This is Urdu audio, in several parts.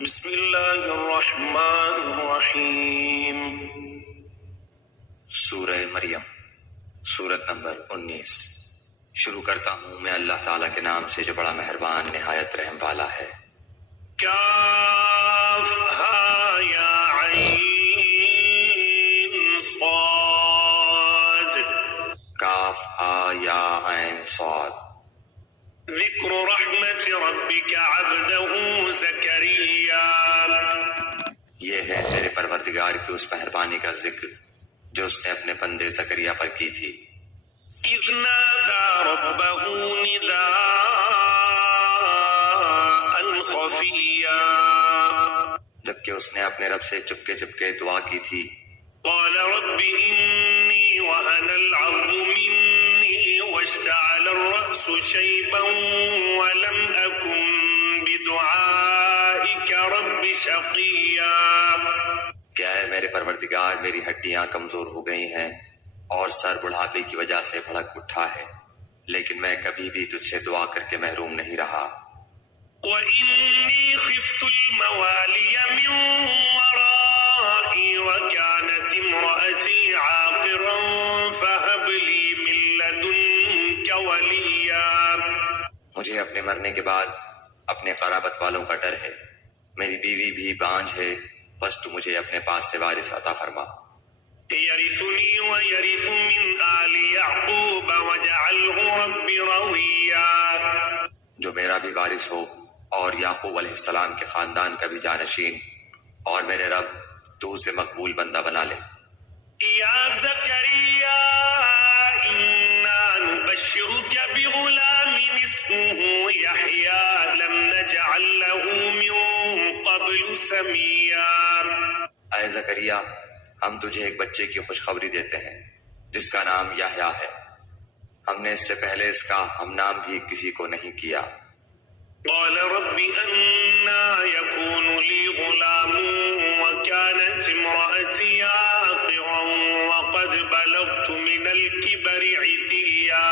بسم اللہ الرحمن الرحیم۔ سورہ مریم، سورت نمبر 19۔ شروع کرتا ہوں میں اللہ تعالیٰ کے نام سے جو بڑا مہربان نہایت رحم والا ہے۔ کاف ہا یا عین صاد، کاف ہا یا عین صاد۔ ذکر رحمت ربک عبدہ زکریا، یہ ہے تیرے پروردگار کی اس مہربانی کا ذکر جو اس نے اپنے بندے زکریا پر کی تھی۔ اذ نادى ربه نداء خفيا، جبکہ اس نے اپنے رب سے چپکے چپکے دعا کی تھی۔ قال رب إني وهن العظم مني واشتعل الرأس شيبا ولم أكن بدعائك رب شقيا، کیا ہے میرے پروردگار، میری ہڈیاں کمزور ہو گئی ہیں اور سر بڑھاپے کی وجہ سے بھڑک اٹھا ہے، لیکن میں کبھی بھی تجھ سے دعا کر کے محروم نہیں رہا۔ وإني خفت الموالي من ورائي وكانت امرأتي عاقرا فهب لي من لدنك وليا، مجھے اپنے مرنے کے بعد اپنے قرابت والوں کا ڈر ہے، میری بیوی بھی بانجھ ہے، بس تو مجھے اپنے پاس سے وارث عطا فرما۔ يرثني ويرث من آل يعقوب واجعله رب رضيا، جو میرا بھی وارث ہو اور یعقوب علیہ السلام کے خاندان کا بھی جانشین، اور میرے رب تو اسے مقبول بندہ بنا لے۔ يا زكريا إنا نبشرك بغلام اسمه يحيى لم نجعل له من قبل سميا، اے زکریا، ہم تجھے ایک بچے کی خوشخبری دیتے ہیں جس کا نام یحییٰ ہے، ہم نے اس سے پہلے اس کا ہم نام بھی کسی کو نہیں کیا۔ قال رب أنا يكون لي غلام وكانت امرأتي عاقرا وقد بلغت من الكبر عتيا،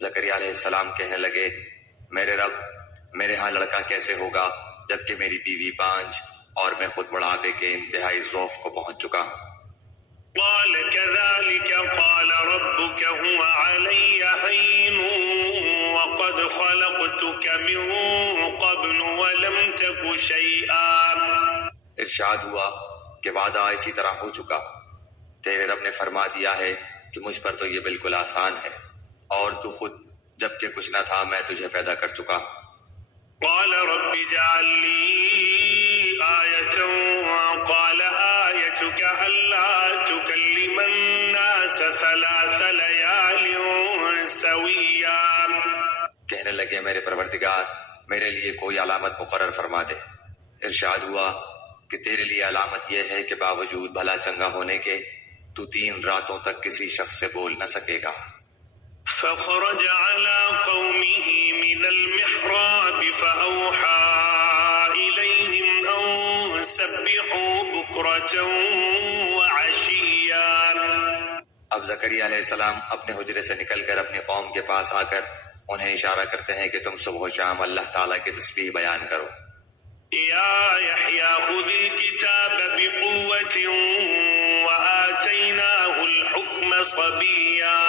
زکریا علیہ السلام کہنے لگے، میرے رب، میرے ہاں لڑکا کیسے ہوگا جبکہ میری بیوی بانجھ اور میں خود بڑھاپے کے انتہائی ضعف کو پہنچ چکا ہوں۔ قال كذلك قال ربك هو علي هين وقد خلقتك من قبل ولم تك شيئا، ارشاد ہوا کہ وعدہ اسی طرح ہو چکا، تیرے رب نے فرما دیا ہے کہ مجھ پر تو یہ بالکل آسان ہے، اور تو خود جبکہ کچھ نہ تھا میں تجھے پیدا کر چکا ہوں۔ قال رب اجعل لي آية قال آيتك ألا تكلم الناس 3 ليال سويا، کہنے لگے میرے پروردگار میرے لیے کوئی علامت مقرر فرما دے۔ ارشاد ہوا کہ تیرے لیے علامت یہ ہے کہ باوجود بھلا چنگا ہونے کے تو 3 راتوں تک کسی شخص سے بول نہ سکے گا۔ فخرج على قومه من المحراب فأوحى إليهم أن سبحوا بكرة وعشيا، اب زکریا علیہ السلام اپنے حجرے سے نکل کر اپنی قوم کے پاس آ کر انہیں اشارہ کرتے ہیں کہ تم صبح و شام اللہ تعالیٰ کی تسبیح بیان کرو۔ يا يحيى خذ الكتاب بقوة وآتيناه الحكم صبيا،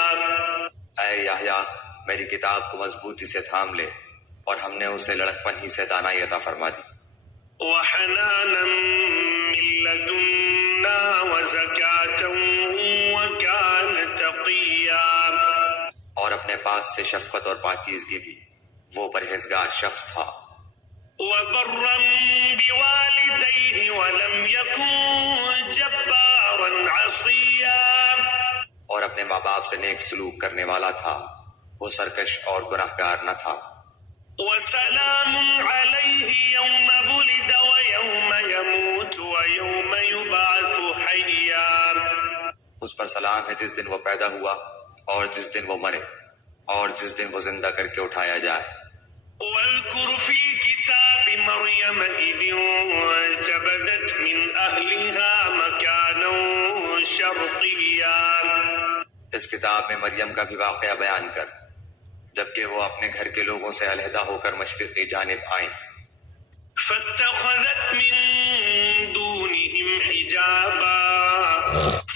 اے یحییٰ، میری کتاب کو مضبوطی سے تھام لے، اور ہم نے اسے لڑکپن ہی سے دانائی عطا فرما دی۔ وحنانا من لدنا وزكاة وكان تقيا، اور اپنے پاس سے شفقت اور پاکیزگی بھی، وہ پرہیزگار شخص تھا۔ وبرا بوالديه ولم يكن جبارا عصيا، اور اپنے ماں باپ سے نیک سلوک کرنے والا تھا، وہ سرکش اور گناہگار نہ تھا۔ وسلام عليه يوم ولد ويوم يموت ويوم يبعث حيا، اس پر سلام ہے جس دن وہ پیدا ہوا اور جس دن وہ مرے اور جس دن وہ زندہ کر کے اٹھایا جائے۔ واذكر في الكتاب مريم إذ انتبذت من أهلها مكانا شرقيا، اس کتاب میں مریم کا بھی واقعہ بیان کر جبکہ وہ اپنے گھر کے لوگوں سے علیحدہ ہو کر مشرق کی جانب آئیں۔ فاتخذت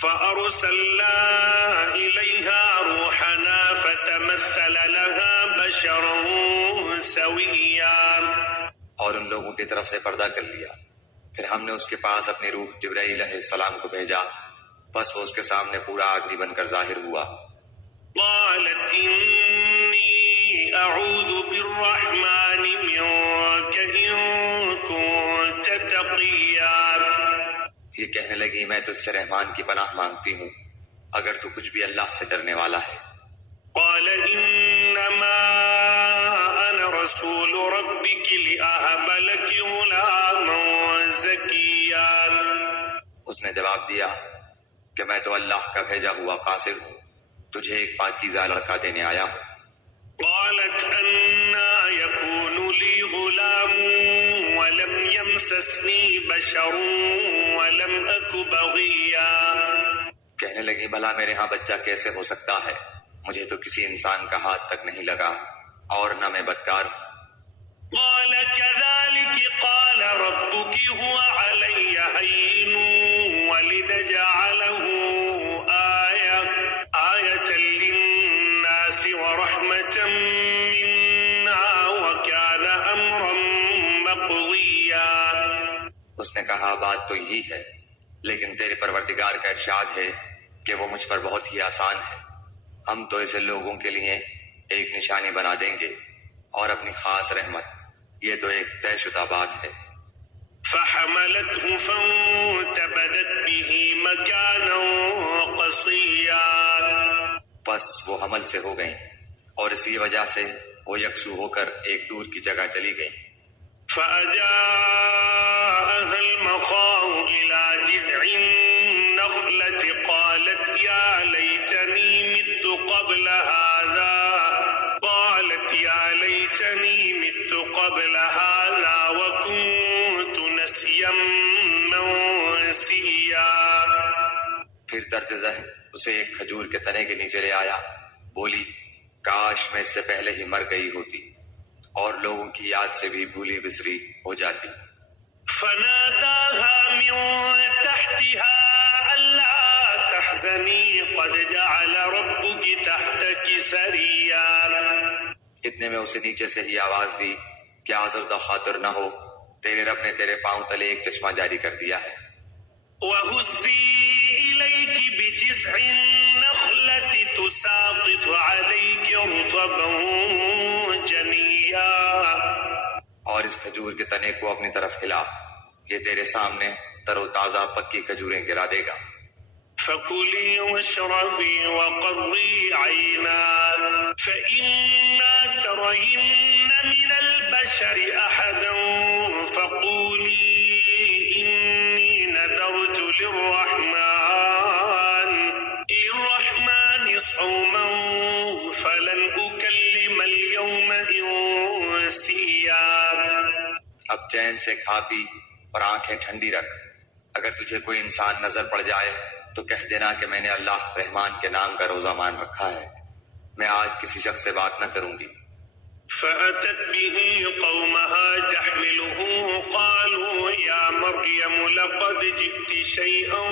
فأرسلنا إليها روحنا فتمثل لها بشرا سويا. اور ان لوگوں کی طرف سے پردہ کر لیا. پھر ہم نے اس کے پاس اپنی روح جبرائیل علیہ السلام کو بھیجا، بس وہ اس کے سامنے پورا آدمی بن کر ظاہر ہوا. قالت إني أعوذ بالرحمن منك إن كنت تقيا. یہ کہنے لگی میں تجھ سے رحمان کی پناہ مانگتی ہوں اگر تو کچھ بھی اللہ سے ڈرنے والا ہے. قال إنما أنا رسول ربك لأهب لك غلاما زكيا. اس نے جواب دیا کہ میں تو اللہ کا بھیجا ہوا قاصد ہوں، تجھے ایک پاکیزہ لڑکا دینے آیا ہوں. قالت أنا يكون لي غلام ولم يمسسني بشر ولم أك بغيا. کہنے لگی بھلا میرے ہاں بچہ کیسے ہو سکتا ہے، مجھے تو کسی انسان کا ہاتھ تک نہیں لگا اور نہ میں بدکار ہوں. قال كذلك قال ربك هو علي هين ولنجعله آية للناس ورحمة منا وكان أمرا مقضيا. اس نے کہا بات تو یہی ہے، لیکن تیرے پروردگار کا ارشاد ہے کہ وہ مجھ پر بہت ہی آسان ہے، ہم تو اسے لوگوں کے لیے ایک نشانی بنا دیں گے اور اپنی خاص رحمت، یہ تو ایک طے شدہ بات ہے. فحملته فانتبذت به مكانا قصيا. پس وہ حمل سے ہو گئیں اور اسی وجہ سے وہ یکسو ہو کر ایک دور کی جگہ چلی گئیں. فأجاءها المخاض إلى جذع النخلة قالت يا ليتني مت قبل هذا وكنت نسيا منسيا. پھر درد ذہن اسے ایک کھجور کے تنے کے نیچے لے آیا، بولی کاش میں اس سے پہلے ہی مر گئی ہوتی اور لوگوں کی یاد سے بھی بھولی بسری ہو جاتی. فناداها من تحتها ألا تحزني قد جعل ربك تحتك سريا. اتنے میں اسے نیچے سے ہی آواز دی کہ آزردہ خاطر نہ ہو، تیرے رب نے تیرے پاؤں تلے ایک چشمہ جاری کر دیا ہے. وهزي إليك بجذع النخلة تساقط عليك رطبا جنيا. اور اس کھجور کے تنے کو اپنی طرف ہلا، یہ تیرے سامنے تر و تازہ پکی کھجوریں گرا دے گا. فكلي واشربي وقري عينا فإما ترين من البشر أحدا فقولي إني نذرت للرحمن صوما فلن أكلم اليوم إنسيا. اب چین سے کھا پی اور آنکھیں ٹھنڈی رکھ، اگر تجھے کوئی انسان نظر پڑ جائے تو کہہ دینا کہ میں نے اللہ رحمان کے نام کا روزہ مان رکھا ہے، میں آج کسی شخص سے بات نہ کروں گی. فأتت به قومها تحمله قالوا يا مريم لقد جئت شيئا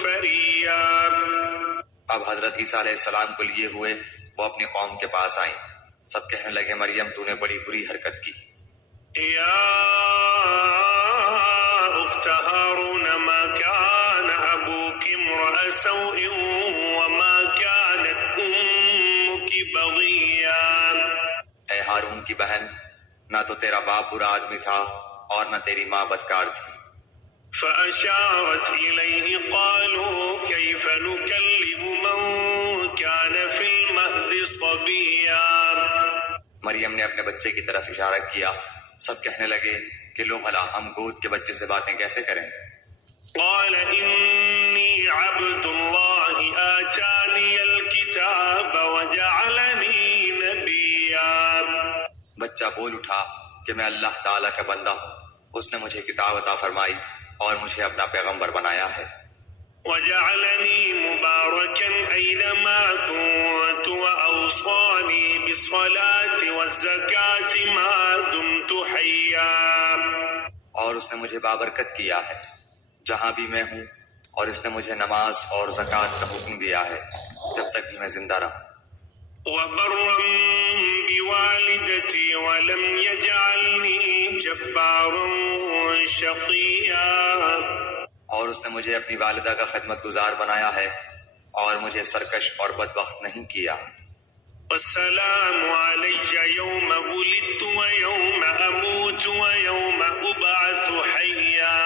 فريا. اب حضرت عیسیٰ علیہ السلام کو لیے ہوئے وہ اپنی قوم کے پاس آئیں، سب کہنے لگے مریم تو نے بڑی بری حرکت کی. يا أخت هارون ما كان أبوك امرأ سوء وما كانت أمك بغيا. اے ہارون کی بہن، نہ تو تیرا باپ برا آدمی تھا اور نہ تیری ماں بدکار تھی. فأشارت إليه قالوا كيف نكلم من كان في المهد صبيا. مریم نے اپنے بچے کی طرف اشارہ کیا، سب کہنے لگے کہ لو بھلا ہم گود کے بچے سے باتیں کیسے کریں. قال إني عبد الله آتاني الكتاب وجعلني نبيا. بچہ بول اٹھا کہ میں اللہ تعالیٰ کا بندہ ہوں، اس نے مجھے کتاب عطا فرمائی اور مجھے اپنا پیغمبر بنایا ہے. وجعلني مباركا أينما كنت وأوصاني بالصلاة والزكاة ما دمت حيا. اور اس نے مجھے بابرکت کیا ہے جہاں بھی میں ہوں، اور اس نے مجھے نماز اور زکوٰۃ کا حکم دیا ہے جب تک بھی میں زندہ رہوں، وبرا بوالدتي ولم يجعلني جبارا شقيا. اور اس نے مجھے اپنی والدہ کا خدمت گزار بنایا ہے اور مجھے سرکش اور بدبخت نہیں کیا. والسلام علي يوم ولدت ويوم أموت ويوم أبعث حيا.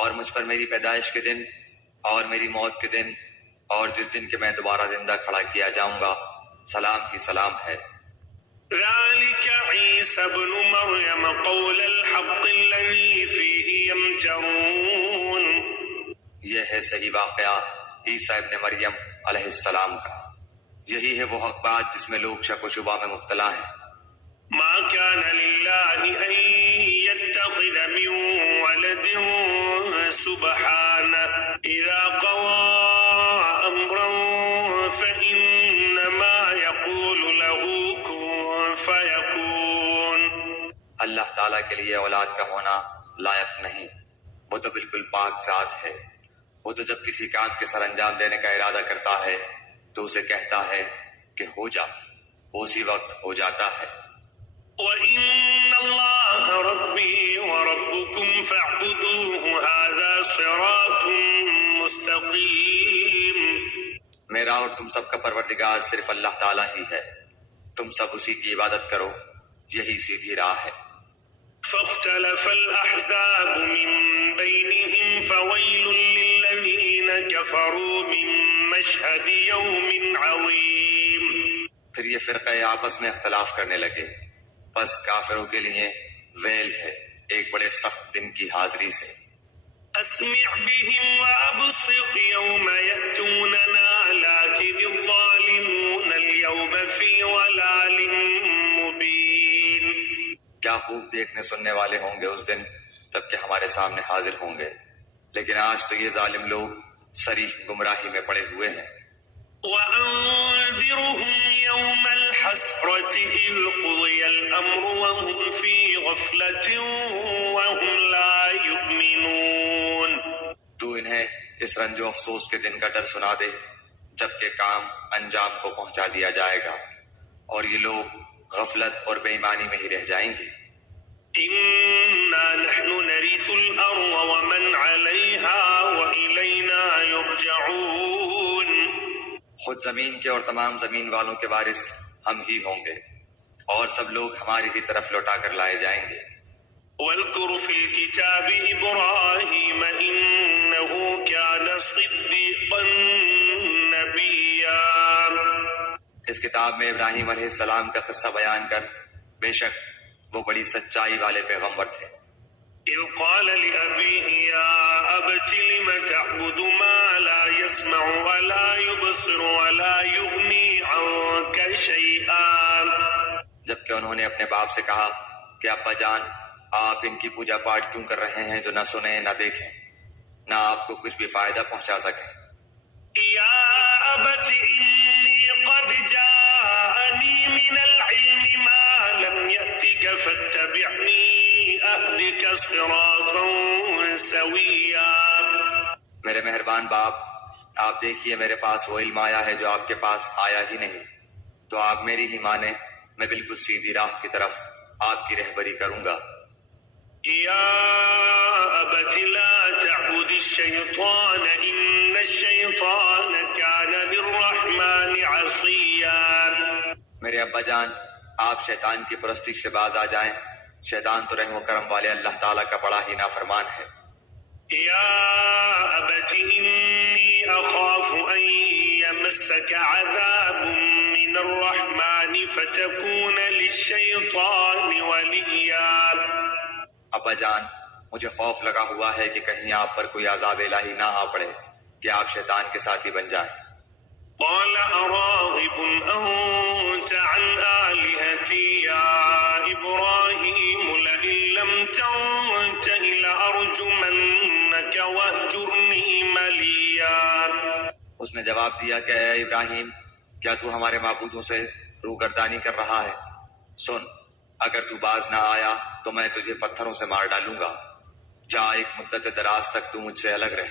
اور مجھ پر میری پیدائش کے دن اور میری موت کے دن اور جس دن کہ میں دوبارہ زندہ کھڑا کیا جاؤں گا سلام ہی سلام ہے. ذلك عيسى ابن مريم قول الحق الذي فيه يمترون. یہ ہے صحیح واقعہ عیسیٰ ابن مریم علیہ السلام کا، یہی ہے وہ حق بات جس میں لوگ شک و شبہ میں مبتلا ہیں. ما كان لله أن يتخذ من ولد سبحانه إذا قضى أمرا فإنما يقول له كن فيكون. اللہ تعالیٰ کے لیے اولاد کا ہونا لائق نہیں، وہ تو بالکل پاک ذات ہے. وہ تو جب کسی کام کے سر انجام دینے کا ارادہ کرتا ہے تو اسے کہتا ہے کہ ہو جا، وہ اسی وقت ہو جاتا ہے. وَإِنَّ اللَّهَ رَبِّي وَرَبُّكُمْ فَاعْبُدُوهُ هَذَا صِرَاطٌ مُسْتَقِيمٌ. میرا اور تم سب کا پروردگار صرف اللہ تعالیٰ ہی ہے، تم سب اسی کی عبادت کرو، یہی سیدھی راہ ہے. فاختلف الأحزاب من بينهم فويل للذين كفروا من مشهد يوم عظيم. پھر یہ فرقے آپس میں اختلاف کرنے لگے، بس کافروں کے لیے ویل ہے ایک بڑے سخت دن کی حاضری سے. أسمع بهم وأبصر يوم يأتوننا لكن الظالمون اليوم في ضلال مبين. کیا خوب دیکھنے سننے والے ہوں گے اس دن تب کہ ہمارے سامنے حاضر ہوں گے، لیکن آج تو یہ ظالم لوگ صریح گمراہی میں پڑے ہوئے ہیں. وأنذرهم يوم الحسرة إذ قضي الأمر وهم في غفلة وهم لا يؤمنون. تو انہیں اس رنج و افسوس کے دن کا ڈر سنا دے جبکہ کام انجام کو پہنچا دیا جائے گا اور یہ لوگ غفلت اور بے ایمانی میں ہی رہ جائیں گے. إنا نحن نرث الأرض ومن عليها وإلينا يرجعون. خود زمین کے اور تمام زمین والوں کے وارث ہم ہی ہوں گے اور سب لوگ ہماری ہی طرف لوٹا کر لائے جائیں گے. واذكر في الكتاب إبراهيم إنه كان صديقا نبيا. اس کتاب میں ابراہیم علیہ السلام کا قصہ بیان کر بے شک وہ بڑی سچائی والے پیغمبر تھے. إذ قال لأبيه يا أبت لم تعبد ما لا يسمع ولا يبصر ولا يغني عنك شيئا. جبکہ انہوں نے اپنے باپ سے کہا کہ ابا جان آپ ان کی پوجا پاٹ کیوں کر رہے ہیں جو نہ سنیں نہ دیکھیں نہ آپ کو کچھ بھی فائدہ پہنچا سکیں. يا أبت إني قد جاءني من العلم ما لم يأتك فاتبعني أهدك صراطا سويا. میرے مہربان باپ، آپ دیکھیے میرے پاس وہ علم آیا ہے جو آپ کے پاس آیا ہی نہیں، تو آپ میری ہی مانیں، میں بالکل سیدھی راہ کی طرف آپ کی رہبری کروں گا. يا أبت لا تعبد الشيطان إن الشيطان كان للرحمن عصيا. میرے ابا جان آپ شیطان کی پرستش سے باز آ جائیں، شیطان تو رحم و کرم والے اللہ تعالیٰ کا بڑا ہی نافرمان ہے. يا أبت إني أخاف أن يمسك عذاب من الرحمن فتكون للشيطان وليا. ابا جان مجھے خوف لگا ہوا ہے کہ کہیں آپ پر کوئی عذاب الہی نہ آ پڑے کہ آپ شیطان کے ساتھی بن جائیں. قال أراغب أنت عن آلهتي يا إبراهيم لئن لم تنته لأرجمنك واهجرني مليا. اس نے جواب دیا کہ اے ابراہیم کیا تو ہمارے معبودوں سے روگردانی کر رہا ہے؟ سن، اگر تو باز نہ آیا تو میں تجھے پتھروں سے مار ڈالوں گا. جا ایک مدت دراز تک تو مجھ سے الگ رہ.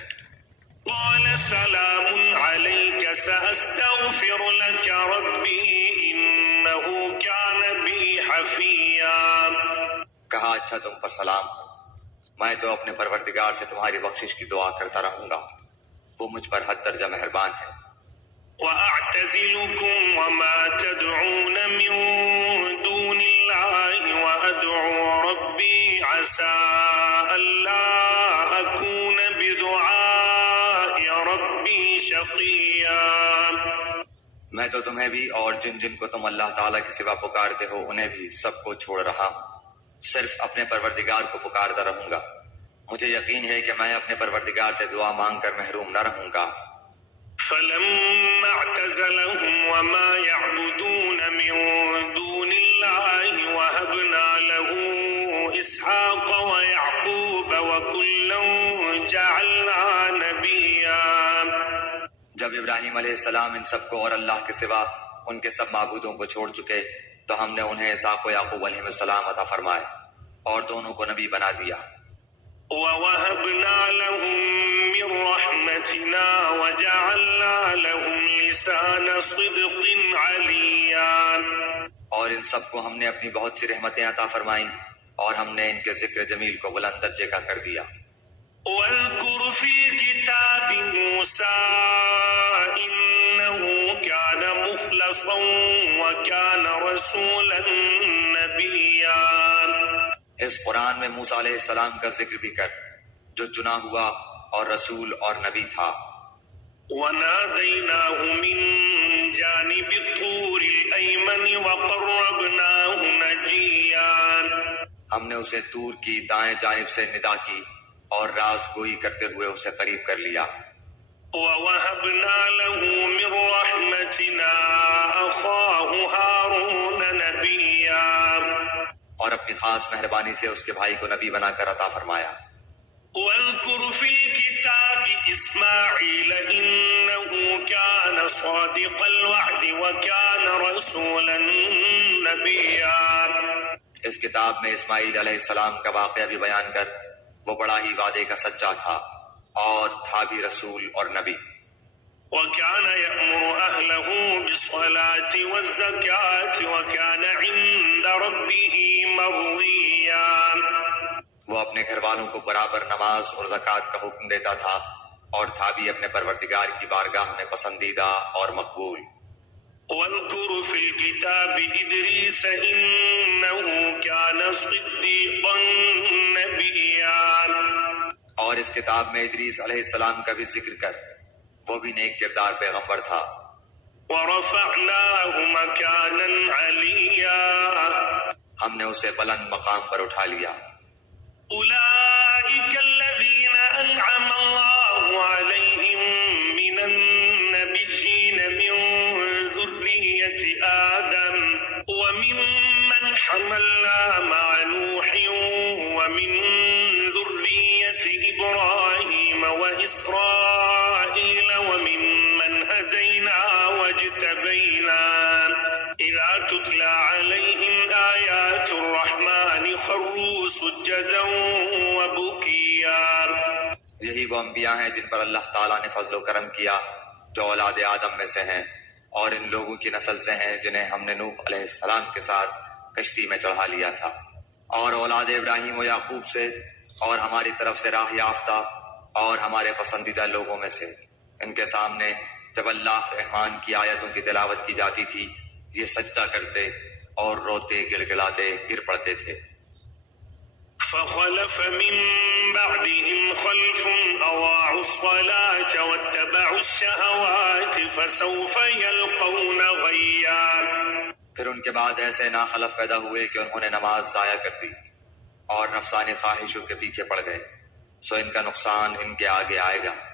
قال سلام عليك سأستغفر لك ربي إنه كان بي حفيا. کہا اچھا تم پر سلام ہو، میں تو اپنے پروردگار سے تمہاری بخشش کی دعا کرتا رہوں گا، وہ مجھ پر حد درجہ مہربان ہے۔ وأعتزلكم وما تدعون من دون الله وأدعو ربي عسى ألا أكون بدعاء ربي شقيا. میں تو تمہیں بھی اور جن جن کو تم اللہ تعالیٰ کے سوا پکارتے ہو انہیں بھی سب کو چھوڑ رہا ہوں، صرف اپنے پروردگار کو پکارتا رہوں گا، مجھے یقین ہے کہ میں اپنے پروردگار سے دعا مانگ کر محروم نہ رہوں گا۔ فلما اعتزلهم وما يعبدون من دون الله وهبنا له إسحاق ويعقوب وكلا جعلنا نبيا. جب ابراہیم علیہ السلام ان سب کو اور اللہ کے سوا ان کے سب معبودوں کو چھوڑ چکے تو ہم نے انہیں اسحاق و یعقوب علیہ السلام عطا فرمائے اور دونوں کو نبی بنا دیا۔ وَوَهَبْنَا لَهُم مِّن رَّحْمَتِنَا وَجَعَلْنَا لَهُمْ لِسَانَ صِدْقٍ عَلِيًّا. اور ان سب کو ہم نے اپنی بہت سی رحمتیں عطا فرمائیں اور ہم نے ان کے ذکر جمیل کو بلند درجے کا کر دیا۔ وَاذْكُرْ فِي الْكِتَابِ مُوسَىٰ إِنَّهُ كَانَ مُخْلَصًا وَكَانَ رَسُولًا نَّبِيًّا. اس قرآن میں موسیٰ علیہ السلام کا ذکر بھی کر جو چنا ہوا اور رسول اور نبی تھا۔ وَنَادَيْنَاهُ مِن جَانِبِ الطُّورِ الْأَيْمَنِ وَقَرَّبْنَاهُ نَجِيًّا. ہم نے اسے طور کی دائیں جانب سے ندا کی اور راز گوئی کرتے ہوئے اسے قریب کر لیا۔ وَوَهَبْنَا لَهُ مِن رَّحْمَتِنَا أَخَاهُ هَارُونَ نَبِيًّا. اور اپنی خاص مہربانی سے اس کے بھائی کو نبی بنا کر عطا فرمایا۔ وَاذْكُرْ فِي الْكِتَابِ إِسْمَاعِيلَ إِنَّهُ كَانَ صَادِقَ الْوَعْدِ وَكَانَ رَسُولًا نَّبِيًّا. اس کتاب میں اسماعیل علیہ السلام کا واقعہ بھی بیان کر وہ بڑا ہی وعدے کا سچا تھا اور تھا بھی رسول اور نبی۔ وَكَانَ يَأْمُرُ أَهْلَهُ بِالصَّلَاةِ وَالزَّكَاةِ وَكَانَ عِندَ رَبِّهِ مَرْضِيًّا. وہ اپنے گھر والوں کو برابر نماز اور زکوٰۃ کا حکم دیتا تھا اور تھا بھی اپنے پروردگار کی بارگاہ میں پسندیدہ اور مقبول۔ وَاذْكُرْ فِي الْكِتَابِ إِدْرِيسَ إِنَّهُ كَانَ صِدِّيقًا نَّبِيًّا. اور اس کتاب میں ادریس علیہ السلام کا بھی ذکر کر، وہ بھی نیک کردار پیغمبر تھا۔ وَرَفَعْنَاهُ مَكَانًا عَلِيًّا. ہم نے اسے بلند مقام پر اٹھا لیا۔ أُولَٰئِكَ الَّذِينَ أَنْعَمَ اللَّهُ عَلَيْهِم مِّنَ النَّبِيِّينَ مِن ذُرِّيَّةِ آدَمَ وَمِمَّنْ حَمَلْنَا مَعَ نُوحٍ وَمِن ذُرِّيَّةِ إِبْرَاهِيمَ وَإِسْرَائِيلَ وَمِمَّنْ هَدَيْنَا وَاجْتَبَيْنَا. إِذَا تُتْلَىٰ عَلَيْهِمْ آيَاتُ الرَّحْمَٰنِ خَرُّوا سُجَّدًا وَبُكِيًّا. یہی وہ انبیاء ہیں جن پر اللہ تعالیٰ نے فضل و کرم کیا جو اولاد آدم میں سے ہیں اور ان لوگوں کی نسل سے ہیں جنہیں ہم نے نوح علیہ السلام کے ساتھ کشتی میں چڑھا لیا تھا، اور اولاد ابراہیم و یعقوب سے اور ہماری طرف سے راہ یافتہ اور ہمارے پسندیدہ لوگوں میں سے۔ ان کے سامنے جب اللہ رحمان کی آیتوں کی تلاوت کی جاتی تھی یہ سجدہ کرتے اور روتے گڑگڑاتے گر پڑتے تھے۔ فخلف من بعدهم خلف أضاعوا الصلاة واتبعوا الشهوات فسوف يلقون غيا. پھر ان کے بعد ایسے ناخلف پیدا ہوئے کہ انہوں نے نماز ضائع کر دی اور نفسانی خواہشوں کے پیچھے پڑ گئے، سو ان کا نقصان ان کے آگے آئے گا۔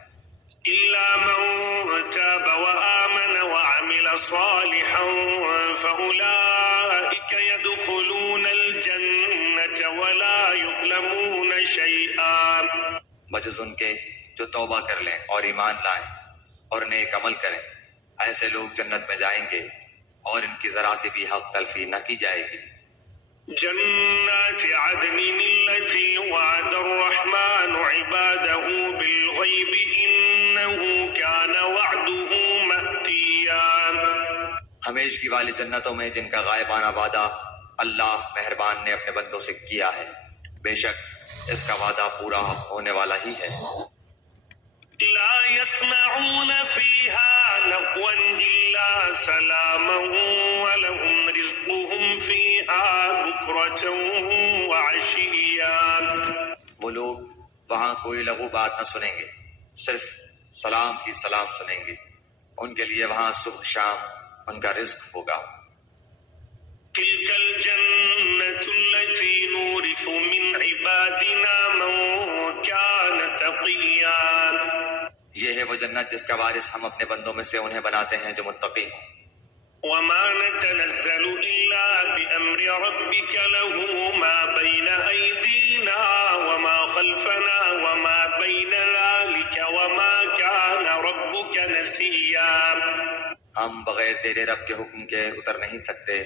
إلا من تاب وآمن وعمل صالحا فأولئك يدخلون الجنة ولا يظلمون شيئا. بجز ان کے جو توبہ کر لیں اور ایمان لائیں اور نیک عمل کریں، ایسے لوگ جنت میں جائیں گے اور ان کی ذرا سی بھی حق تلفی نہ کی جائے گی۔ جنات عدن التي وعد الرحمن عباده بالغيب إنه ہمیشگی والی جنتوں میں جن کا غائبانہ وعدہ اللہ مہربان نے اپنے بندوں سے کیا ہے، بے شک اس کا وعدہ پورا ہونے والا ہی ہے۔ لا يسمعون فيها لغوا إلا سلاما ولهم رزقهم فيها بكرة وعشيا۔ وہ لوگ وہاں کوئی لغو بات نہ سنیں گے، صرف سلام ہی سلام سنیں گے، ان کے لیے وہاں صبح شام ان کا رزق ہوگا۔ تلك الجنة التي نورث من عبادنا من كان تقيا۔ یہ ہے وہ جنت جس کا وارث ہم اپنے بندوں میں سے انہیں بناتے ہیں جو متقی ہوں۔ وما نتنزل إلا بأمر ربك له ما بين أيدينا وما خلفنا وما بين ذلك وما كان ربك نسيا۔ ہم بغیر تیرے رب کے حکم کے اتر نہیں سکتے،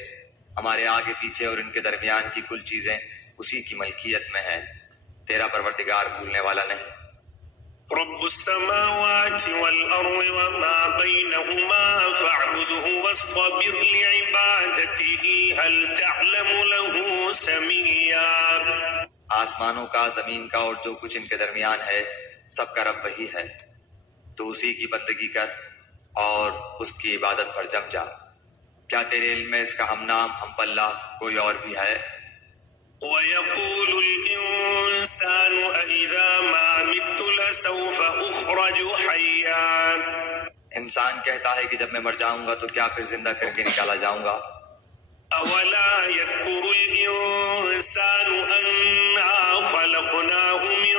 ہمارے آگے پیچھے اور ان کے درمیان کی کل چیزیں اسی کی ملکیت میں ہیں، تیرا پروردگار بھولنے والا نہیں۔ رب السماوات والأرض وما بينهما فاعبده واصطبر لعبادته هل تعلم له سميا۔ آسمانوں کا، زمین کا اور جو کچھ ان کے درمیان ہے سب کا رب وہی ہے، تو اسی کی بندگی کر اور اس کی عبادت پر جم جا۔ کیا تیرے علم میں اس کا ہم نام ہم پلہ کوئی اور بھی ہے؟ وَيَقُولُ الْإِنسَانُ أَإِذَا مَا مِتُّ لَسَوْفَ أُخْرَجُ حَيًّا۔ انسان کہتا ہے کہ جب میں مر جاؤں گا تو کیا پھر زندہ کر کے نکالا جاؤں گا؟ أَوَلَا يَذْكُرُ الْإِنسَانُ أَنَّا خَلَقْنَاهُ مِن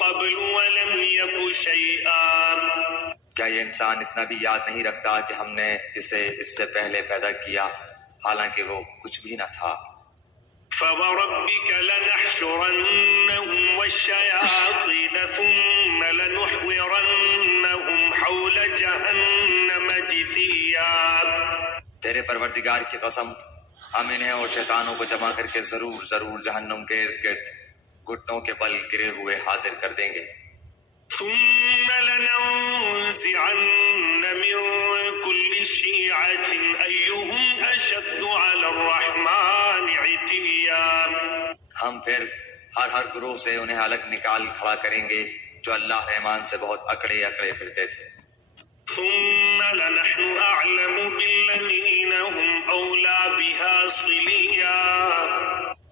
قَبْلُ وَلَمْ يَكُ شَيْئًا۔ کیا یہ انسان اتنا بھی یاد نہیں رکھتا کہ ہم نے اسے اس سے پہلے پیدا کیا حالانکہ وہ کچھ بھی نہ تھا؟ فَوَرَبِّكَ لَنَحْشُرَنَّهُمْ وَالشَّيَاطِينَ ثُمَّ لَنُحْضِرَنَّهُمْ حَوْلَ جَهَنَّمَ جِثِيًّا۔ تیرے پروردگار کی قسم، ہم انہیں اور شیطانوں کو جمع کر کے ضرور جہنم کے ارد گرد گھٹنوں کے بل گرے ہوئے حاضر کر دیں گے۔ ثم لننزعن من كل شيعة أيهم أشد على الرحمن عتيا۔ ہم پھر ہر گروہ سے انہیں الگ نکال کھڑا کریں گے جو اللہ رحمان سے بہت اکڑے پھرتے تھے۔ ثم لنحن أعلم بالذين هم أولى بها صليا۔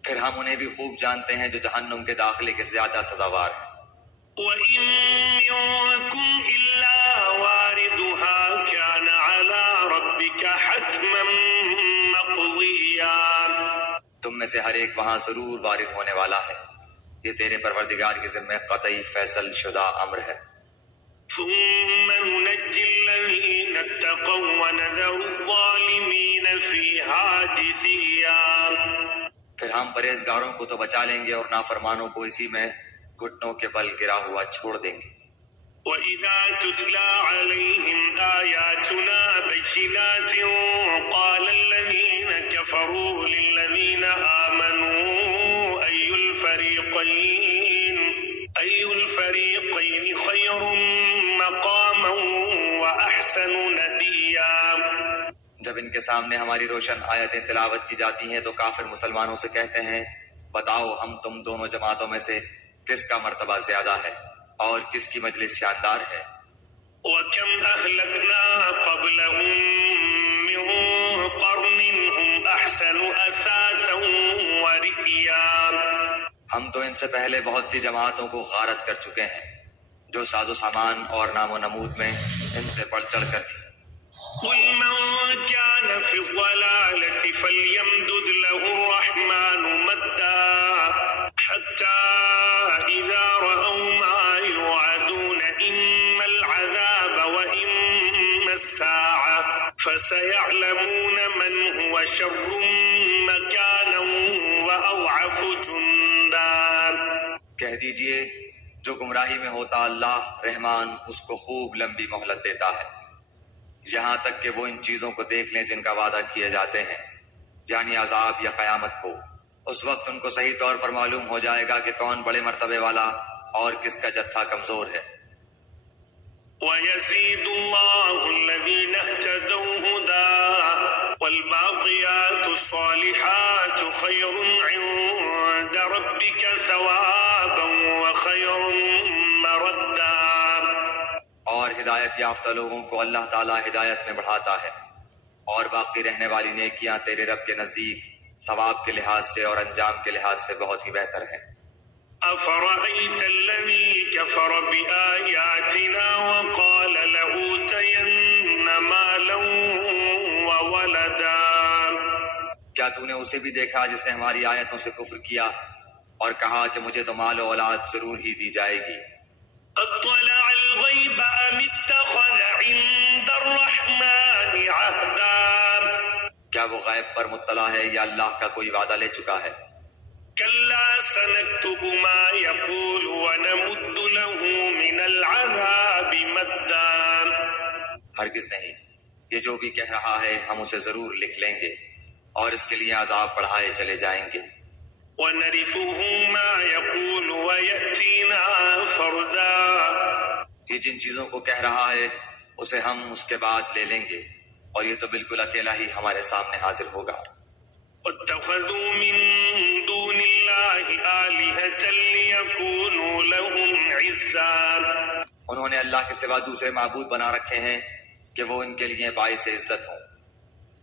پھر ہم انہیں بھی خوب جانتے ہیں جو جہنم کے داخلے کے زیادہ سزاوار ہیں۔ وَإِن مِّنكُمْ إِلَّا وَارِدُهَا كَانَ عَلَى رَبِّكَ حَتْمًا مَّقْضِيًّا۔ تم میں سے ہر ایک وہاں ضرور وارد ہونے والا ہے، یہ تیرے پروردگار کے ذمہ قطعی فیصل شدہ امر ہے۔ ثُمَّ نُنَجِّي الَّذِينَ اتَّقَوْا وَنَذَرُ الظَّالِمِينَ فِيهَا جِثِيًّا۔ پھر ہم پرہیزگاروں کو تو بچا لیں گے اور نافرمانوں کو اسی میں گھٹنوں کے بل گرا ہوا چھوڑ دیں گے۔ وَإِذَا تُتْلَى عَلَيْهِمْ آيَاتُنَا بَيِّنَاتٍ قَالَ الَّذِينَ كَفَرُوا لِلَّذِينَ آمَنُوا أَيُّ الْفَرِيقَيْنِ خَيْرٌ مَّقَامًا وَأَحْسَنُ نَدِيًّا۔ جب ان کے سامنے ہماری روشن آیتیں تلاوت کی جاتی ہیں تو کافر مسلمانوں سے کہتے ہیں، بتاؤ ہم تم دونوں جماعتوں میں سے کس کا مرتبہ زیادہ ہے اور کس کی مجلس شاندار ہے۔ وَكَمْ أَهْلَكْنَا قَبْلَهُم مِّن قَرْنٍ هُمْ أَحْسَنُ أَثَاثًا وَرِئْيًا۔ ہم تو ان سے پہلے بہت سی جماعتوں کو غارت کر چکے ہیں جو ساز و سامان اور نام و نمود میں ان سے بڑھ چڑھ کر تھی۔ قُلْ مَن كَانَ فِي الضَّلَالَةِ فَلْيَمْدُدْ لَهُ الرَّحْمَٰنُ مَدًّا حَتَّىٰ إِذَا رَأَوْا مَا يُوعَدُونَ إِمَّا الْعَذَابَ وَإِمَّا السَّاعَةَ فَسَيَعْلَمُونَ مَنْ هُوَ شَرٌّ مَّكَانًا وَأَضْعَفُ جُنْدًا۔ کہہ دیجئے جو گمراہی میں ہوتا اللہ رحمان اس کو خوب لمبی مہلت دیتا ہے، یہاں تک کہ وہ ان چیزوں کو دیکھ لیں جن کا وعدہ کیے جاتے ہیں، یعنی عذاب یا قیامت کو۔ اس وقت ان کو صحیح طور پر معلوم ہو جائے گا کہ کون بڑے مرتبے والا اور کس کا جتھا کمزور ہے۔ وَيَزِيدُ اللَّهُ الَّذِينَ اهْتَدَوْا هُدًى والباقيات الصالحات خير عند ربك ثوابا وخير مردا۔ اور ہدایت یافتہ لوگوں کو اللہ تعالیٰ ہدایت میں بڑھاتا ہے، اور باقی رہنے والی نیکیاں تیرے رب کے نزدیک ثواب کے لحاظ سے اور انجام کے لحاظ سے بہت ہی بہتر ہیں۔ أفرأيت الذي كفر بآياتنا وقال لأوتين مالا وولدا۔ کیا تو نے اسے بھی دیکھا جس نے ہماری آیتوں سے کفر کیا اور کہا کہ مجھے تو مال و اولاد ضرور ہی دی جائے گی؟ اطلع الغیب ام اتخذ عند الرحمن عہدا۔ کیا وہ غیب پر مطلع ہے یا اللہ کا کوئی وعدہ لے چکا ہے؟ کلا سنکتب ما یقول ونمد له من العذاب مدا۔ ہرگز نہیں، یہ جو بھی کہہ رہا ہے ہم اسے ضرور لکھ لیں گے اور اس کے لیے عذاب بڑھائے چلے جائیں گے۔ وَنَرِثُهُ مَا يَقُولُ وَيَأْتِينَا فَرْدًا۔ یہ جن چیزوں کو کہہ رہا ہے اسے ہم اس کے بعد لے لیں گے، اور یہ تو بالکل اکیلا ہی ہمارے سامنے حاضر ہوگا۔ وَاتَّخَذُوا مِن دُونِ اللَّهِ آلِهَةً لِيَكُونُوا لَهُمْ عِزًّا۔ انہوں نے اللہ کے سوا دوسرے معبود بنا رکھے ہیں کہ وہ ان کے لیے باعث عزت ہوں۔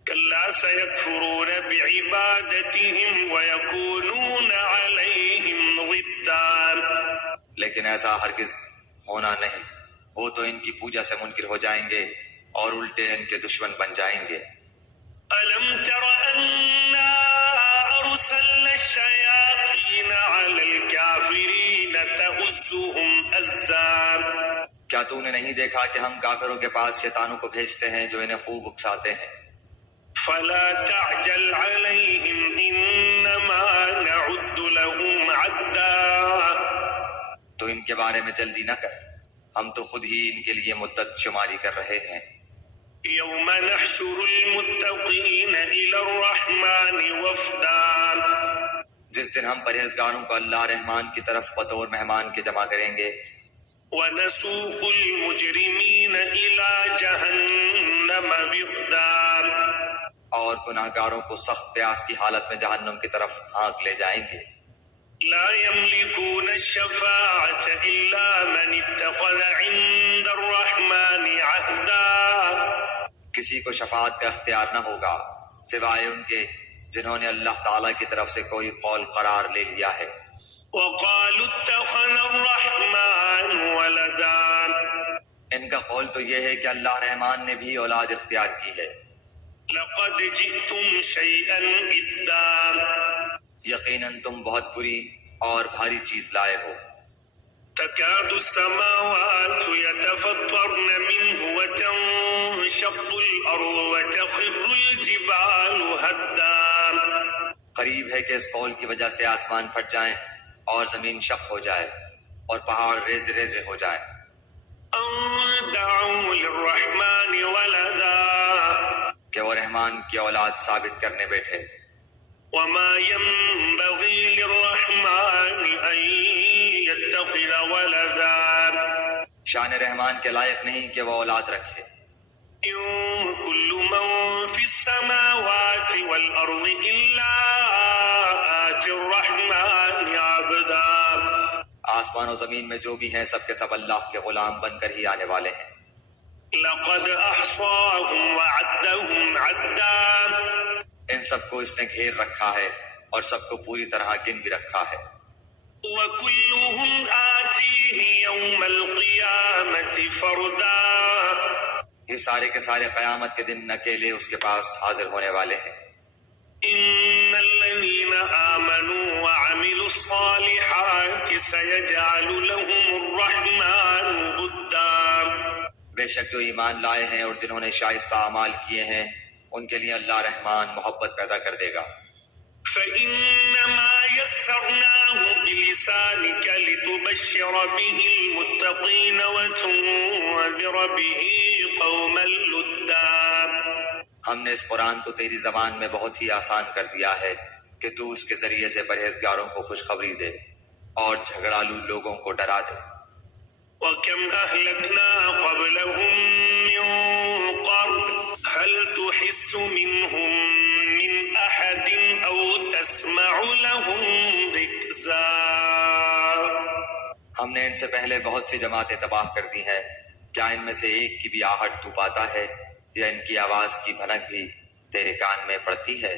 كلا سيكفرون بعبادتهم ويكونون عليهم ضدا۔ لیکن ایسا ہرگز ہونا نہیں، وہ تو ان کی پوجا سے منکر ہو جائیں گے اور الٹے ان کے دشمن بن جائیں گے۔ ألم تر أنا أرسلنا الشياطين على الكافرين تؤزهم أزا۔ کیا تو نے نہیں دیکھا کہ ہم کافروں کے پاس شیطانوں کو بھیجتے ہیں جو انہیں خوب اکساتے ہیں؟ فلا تعجل عليهم إنما نعد لهم عدا۔ تو ان کے بارے میں جلدی نہ کر، ہم تو خود ہی ان کے لیے مدت شماری کر رہے ہیں۔ يوم نحشر المتقين إلى الرحمن وفدا۔ جس دن ہم پرہیزگاروں کو اللہ رحمان کی طرف بطور مہمان کے جمع کریں گے۔ ونسوق المجرمين إلى جهنم وردا۔ اور گناہگاروں کو سخت پیاس کی حالت میں جہنم کی طرف ہانک لے جائیں گے۔ لا يملكون الشفاعة إلا من اتخذ عند الرحمن عهدا۔ کسی کو شفاعت کا اختیار نہ ہوگا سوائے ان کے جنہوں نے اللہ تعالیٰ کی طرف سے کوئی قول قرار لے لیا ہے۔ وقالوا اتخذ الرحمن ولدا۔ ان کا قول تو یہ ہے کہ اللہ رحمان نے بھی اولاد اختیار کی ہے۔ لقد جئتم شيئا إدا۔ یقیناً تم بہت بری اور بھاری چیز لائے ہو۔ تكاد السماوات يتفطرن منه وتنشق الأرض وتخر الجبال هدا۔ قریب ہے کہ اس قول کی وجہ سے آسمان پھٹ جائیں اور زمین شق ہو جائے اور پہاڑ ریزے ریزے ہو جائیں۔ أن دعوا للرحمن ولدا۔ کہ وہ رحمان کی اولاد ثابت کرنے بیٹھے۔ وما ينبغي للرحمن أن يتخذ ولدا۔ شان رحمان کے لائق نہیں کہ وہ اولاد رکھے۔ إن كل من في السماوات والأرض إلا آتي الرحمن عبدا۔ آسمان و زمین میں جو بھی ہیں سب کے سب اللہ کے غلام بن کر ہی آنے والے ہیں۔ لقد أحصاهم وعدهم عدا۔ ان سب کو اس نے گھیر رکھا ہے اور سب کو پوری طرح گن بھی رکھا ہے۔ وكلهم آتيه يوم القيامة فردا۔ یہ سارے کے سارے قیامت کے دن اکیلے اس کے پاس حاضر ہونے والے ہیں۔ إن الذين آمنوا وعملوا الصالحات سيجعل لهم الرحمن ودا۔ بے شک جو ایمان لائے ہیں اور جنہوں نے شائستہ اعمال کیے ہیں ان کے لیے اللہ رحمان محبت پیدا کر دے گا۔ فإنما يسرناه بلسانك لتبشر به المتقين وتنذر به قوما لدا۔ ہم نے اس قرآن کو تیری زبان میں بہت ہی آسان کر دیا ہے کہ تو اس کے ذریعے سے پرہیزگاروں کو خوشخبری دے اور جھگڑالو لوگوں کو ڈرا دے۔ وكم أهلكنا قبلهم من قرن هل تحس منهم زدناهم رجزا. ہم نے ان سے پہلے بہت سی جماعتیں تباہ کر دی ہیں، کیا ان میں سے ایک کی بھی آہٹ تو پاتا ہے یا ان کی آواز کی بھنک بھی تیرے کان میں پڑتی ہے؟